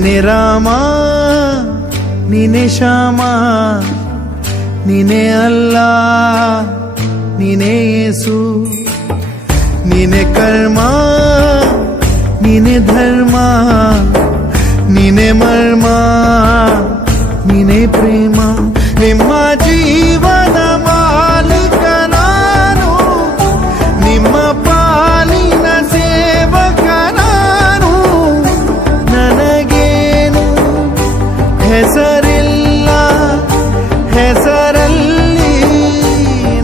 ನೀನೆ ರಾಮ ನೀನೆ ಶ್ಯಾಮ ನೀನೆ ಅಲ್ಲ ನೀನೆ ಯೇಸು ನೀನೆ ಕರ್ಮ ನೀನೆ ಧರ್ಮ ನೀನೆ ಮರ್ಮ ನೀನೆ ಪ್ರೇಮ ನಿಮ್ಮ ಜೀವನ ಮಾಲೀಕ ನಾನು ನಿಮ್ಮ ಪಾಲಿನ ಸೇವಕ ನಾನು ನನಗೇನು ಹೆಸರಿಲ್ಲ ಹೆಸರಲ್ಲಿ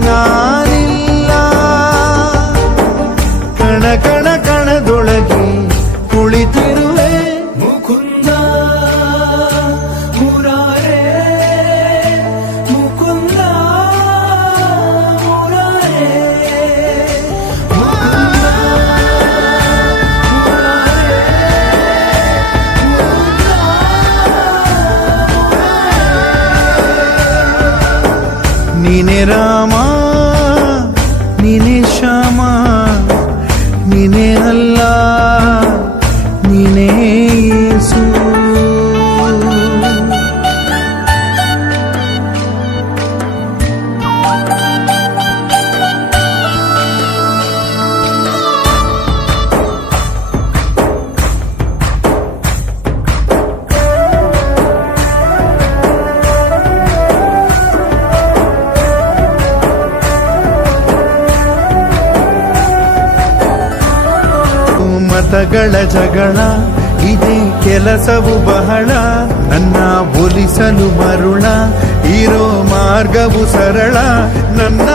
ನಾನಿಲ್ಲ ಕಣ ಕಣ ಕಣದೊಳಗೆ ಕುಳಿತಿರುವೆ ಮುಕುಂದ ಮುರಾರೇ ಮುಕುಂದ ಮುರಾರೇ ಮುಕುಂದ ನೀನೆ ರಾಮ ನೀನೆ ಶ್ಯಾಮ ನೀನೆ ಅಲ್ಲ ನೀನೆ ಯೇಸು ಮತಗಳ ಜಗಳ ಇದೇ ಕೆಲಸವು ಬಹಳ ನನ್ನ ಒಲಿಸಲು ಮರುಳ ಇರೋ ಮಾರ್ಗವು ಸರಳ ನನ್ನ